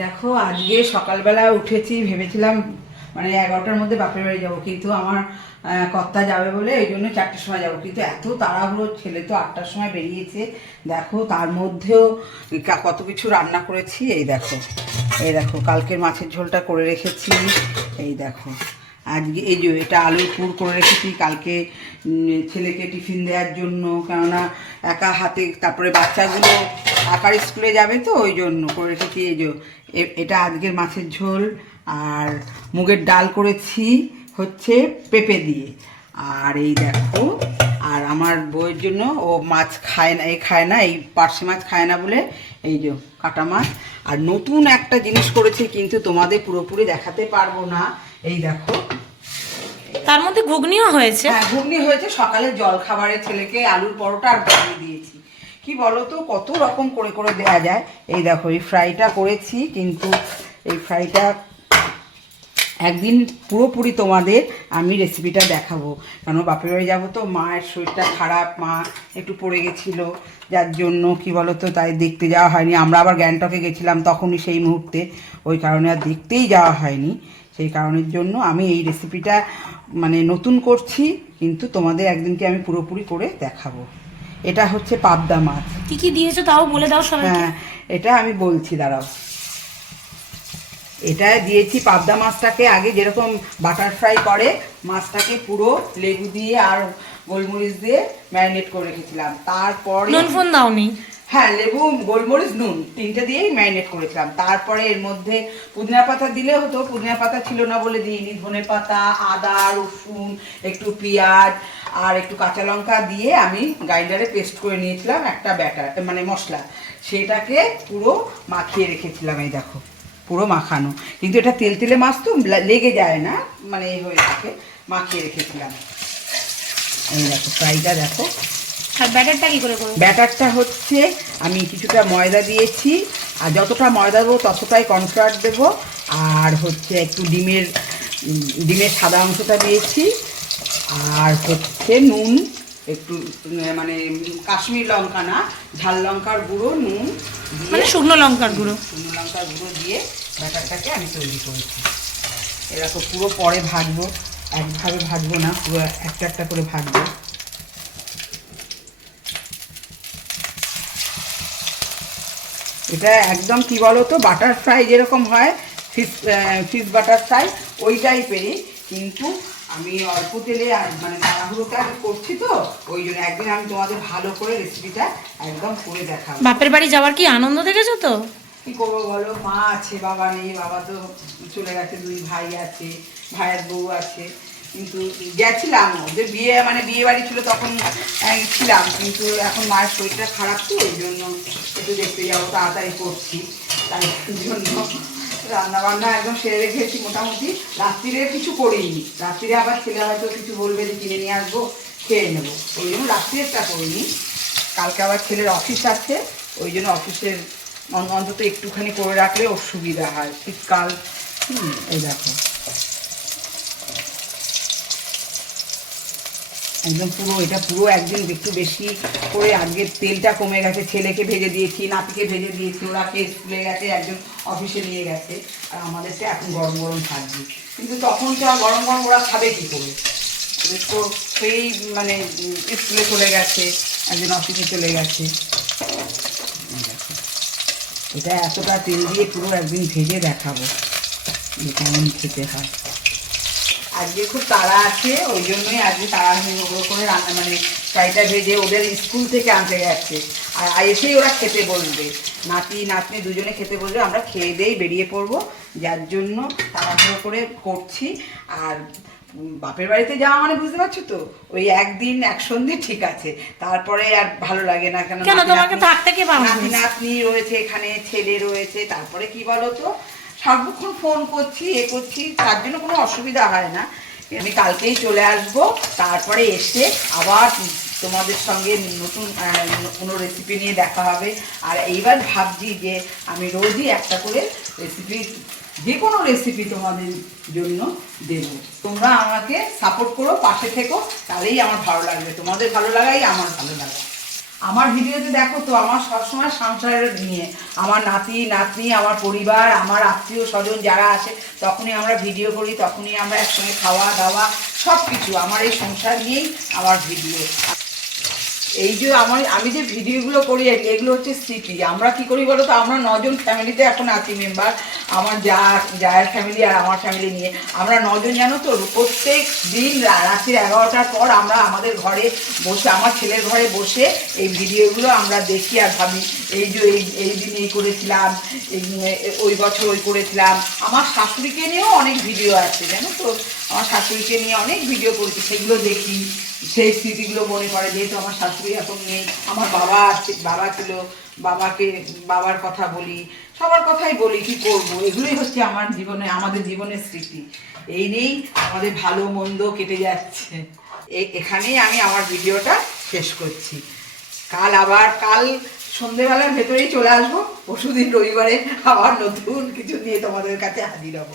দেখো, আজকে সকালবেলা উঠেছি, ভেবেছিলাম মানে এগারোটার মধ্যে বাপের বাড়ি যাব, কিন্তু আমার কর্তা যাবে বলে এই জন্য চারটের সময় যাব। কিন্তু এত তাড়াহুড়ো, ছেলে তো আটটার সময় বেরিয়েছে। দেখো, তার মধ্যেও কত কিছু রান্না করেছি, এই দেখো এই দেখো, কালকের মাছের ঝোলটা করে রেখেছি, এই দেখো। আজকে এই যে, এটা আলুর পুর করে রেখেছি কালকে ছেলেকে টিফিন দেওয়ার জন্য, কেননা একা হাতে, তারপরে বাচ্চাগুলো আকার স্কুলে যাবে তো ওই জন্য করে রেখেছি এই যে এটা আজকের মাছের ঝোল আর মুগের ডাল করেছি হচ্ছে পেঁপে দিয়ে। আর এই দেখো আর আমার বউয়ের জন্য ও মাছ খায় না এই খায় না এই পার্শে মাছ খায় না বলে এই যে কাটা মাছ। আর নতুন একটা জিনিস করেছে কিন্তু তোমাদের পুরোপুরি দেখাতে পারব না। এই দেখো। তার মধ্যে ঘুগনিও হয়েছে। হ্যাঁ ঘুগনি হয়েছে সকালে জল খাবারের ছেলেকে আলুর পরোটা আর ঘুগনি দিয়েছি। কি বলো তো কত রকম করে করে দেয়া যায়। এই দেখো, এই ফ্রাইটা করেছি, কিন্তু এই ফ্রাইটা একদিন পুরোপুরি তোমাদের আমি রেসিপিটা দেখাবো। কারণ বাপের বাড়ি যাব তো, মায়ের শরীরটা খারাপ, মা একটু পড়ে গেছিল, যার জন্য কি বলো তো তাই দেখতে যাওয়া হয়নি। আমরা আবার গ্যাংটকে গেছিলাম তখনই সেই মুহূর্তে, ওই কারণে আর দেখতেই যাওয়া হয়নি। সেই কারণের জন্য আমি এই রেসিপিটা মানে নতুন করছি, কিন্তু তোমাদের একদিনকে আমি পুরোপুরি করে দেখাবো। এটা হচ্ছে পাবদা মাছ। কি কি দিয়েছ তাও বলে দাও সবাই হ্যাঁ এটা আমি বলছি দাঁড়াও। এটা দিয়েছি পাবদা মাছটাকে আগে যেরকম বাটার ফ্রাই করে মাছটাকে পুরো লেবু দিয়ে আর গোলমরিচ দিয়ে ম্যারিনেট করে রেখেছিলাম। তারপর নুন ফোন দাওনি? হ্যাঁ লেবু গোলমরিচ নুন তিনটে দিয়েই ম্যারিনেট করেছিলাম। তারপরে এর মধ্যে পুদিনা পাতা দিলে হতো পুদিনা পাতা ছিল না বলে দিইনি। ধনে পাতা আদা রসুন একটু পেঁয়াজ আর একটু কাঁচা লঙ্কা দিয়ে আমি গ্রাইন্ডারে পেস্ট করে নিয়েছিলাম একটা ব্যাটার মানে মশলা। সেটাকে পুরো মাখিয়ে রেখেছিলাম এই দেখো পুরো মাখানো। কিন্তু এটা তেল তেলে মাছ তো লেগে যায় না মানে এই হয়ে থাকে মাখিয়ে রেখেছিলাম। এই দেখো ফ্রাইটা দেখো। আর ব্যাটারটা কী করে করব? ব্যাটারটা হচ্ছে আমি কিছুটা ময়দা দিয়েছি আর যতটা ময়দা দেবো ততটাই কর্নফ্লাওয়ার দেবো। আর হচ্ছে একটু ডিমের ডিমের সাদা অংশটা দিয়েছি। আর হচ্ছে নুন একটু মানে কাশ্মীর লঙ্কা না ঝাল লঙ্কার গুঁড়ো নুন মানে শুকনো লঙ্কার গুঁড়ো। শুকনো লঙ্কার গুঁড়ো দিয়ে ব্যাটারটাকে আমি তৈরি করেছি। এরকম পুরো পরে ভাজবো একভাবে ভাজবো না পুরো একটা একটা করে ভাজবো। এটা একদম কি বলো তো বাটার ফ্রাই যেরকম হয় ফিশ ফিশ বাটার ফ্রাই ওই টাইপেরই কিন্তু আমি অল্প তেলে আর মানে তাড়াহুড়োটা করছি তো ওই জন্য একদিন আমি তোমাদের ভালো করে রেসিপিটা একদম করে দেখাবো। বাপের বাড়ি যাওয়ার কি আনন্দ দেখেছ তো? কি করব বলো? মা আছে বাবা নেই বাবা তো চলে গেছে দুই ভাই আছে ভাইয়ের বউ আছে। কিন্তু গেছিলাম ওদের বিয়ে মানে বিয়ে বাড়ি ছিল তখন ছিলাম কিন্তু এখন মায়ের শরীরটা খারাপ তো ওই জন্য একটু দেখতে যাব তাড়াতাড়ি করছি। তাই জন্য রান্না বান্না একদম সেরে রেখেছি মোটামুটি। রাত্রিরে কিছু করিনি। রাত্রিরে আবার ছেলে হয়তো কিছু বলবে যে কিনে নিয়ে আসব খেয়ে নেব। ওই জন্য রাত্রিরটা করিনি। কালকে আবার ছেলের অফিস আছে ওই জন্য অফিসের অন- অন্তত একটুখানি করে রাখলে ওর সুবিধা হয়। শীতকাল হুম, এই দেখো। একদম পুরো, এটা পুরো একদিন একটু বেশি করে আজকে তেলটা কমে গেছে, ছেলেকে ভেজে দিয়েছি, নাতিকে ভেজে দিয়েছি ওরা কে স্কুলে গেছে, একজন অফিসে নিয়ে গেছে, আর আমাদেরটা এখন গরম গরম থাকবে কিন্তু তখন তো আর গরম গরম ওরা খাবে কী করে? তো সেই মানে স্কুলে চলে গেছে, একজন অফিসে চলে গেছে। এটা এতটা তেল দিয়ে পুরো একদিন ভেজে দেখাবো কেমন খেতে হয়। আজকে খুব তাড়া আছে ওই জন্যই আজকে তাড়াহুড়ো করে রান্না মানে ফ্রাইটা ভেজে ওদের স্কুল থেকে আনতে গেছে আর এসেই ওরা খেতে বলবে। নাতি নাতনি দুজনে খেতে বলবে আমরা খেয়ে দিয়েই বেরিয়ে পড়ব। যার জন্য তাড়াহুড়ো করে করছি। আর বাপের বাড়িতে যাওয়া মানে বুঝতে পারছ তো? ওই একদিন এক সন্ধে ঠিক আছে। তারপরে আর ভালো লাগে না। কেন তোমাকে থাকতে কে নাতি নাতনি রয়েছে এখানে ছেলে রয়েছে। তারপরে কি বলো তো? সার্বক্ষণ ফোন করছি, এ করছি, তার জন্য কোনো অসুবিধা হয় না। আমি কালকেই চলে আসব, তারপরে এসে আবার তোমাদের সঙ্গে নতুন কোনো রেসিপি নিয়ে দেখা হবে। আর এইবার ভাবছি যে আমি রোজই একটা করে রেসিপি যে কোনো রেসিপি তোমাদের জন্য দেব। তোমরা আমাকে সাপোর্ট করো, পাশে থেকো, তাহলেই আমার ভালো লাগবে। তোমাদের ভালো লাগাই, আমার ভালো লাগবে। আমার ভিডিওতে দেখো তো, আমার সবসময় সংসারের নিয়ে, আমার নাতি, নাতনি, আমার পরিবার, আমার আত্মীয় স্বজন যারা আসে তখনই আমরা ভিডিও করি, তখনই আমরা একসঙ্গে খাওয়া দাওয়া সব কিছু আমার এই সংসার নিয়েই আমার ভিডিও। এই যে আমার, আমি যে ভিডিওগুলো করি আর কি এগুলো হচ্ছে স্মৃতি। আমরা কি করি বলো তো আমরা নজন ফ্যামিলিতে এখন আছি মেম্বার আমার যা, জায়ের ফ্যামিলি আর আমার ফ্যামিলি নিয়ে। আমরা নজন জানো তো? প্রত্যেক দিন রাত্রির এগারোটার পর আমরা আমাদের ঘরে বসে, আমার ছেলের ঘরে বসে এই ভিডিওগুলো আমরা দেখি আর ভাবি। এই যে, এই এই দিন এই করেছিলাম ওই বছর ওই করেছিলাম। আমার শাশুড়িকে নিয়েও অনেক ভিডিও আছে, জানো তো? আমার শাশুড়িকে নিয়ে অনেক ভিডিও করেছি, সেগুলো দেখি। সেই স্মৃতিগুলো মনে পড়ে, যেহেতু আমার শাশুড়ি এখন নেই, আমার বাবা আছে, বাবা ছিল, বাবাকে, বাবার কথা বলি, সবার কথাই বলি, কি করব? এগুলোই হচ্ছে আমার জীবনে, আমাদের জীবনের স্মৃতি। এই নিয়েই আমাদের ভালো মন্দ কেটে যাচ্ছে। এখানেই আমি আমার ভিডিওটা শেষ করছি। কাল আবার, কাল সন্ধেবেলার ভেতরেই চলে আসব। পরশুদিন রবিবারে আবার নতুন কিছু নিয়ে তোমাদের কাছে হাজির হব।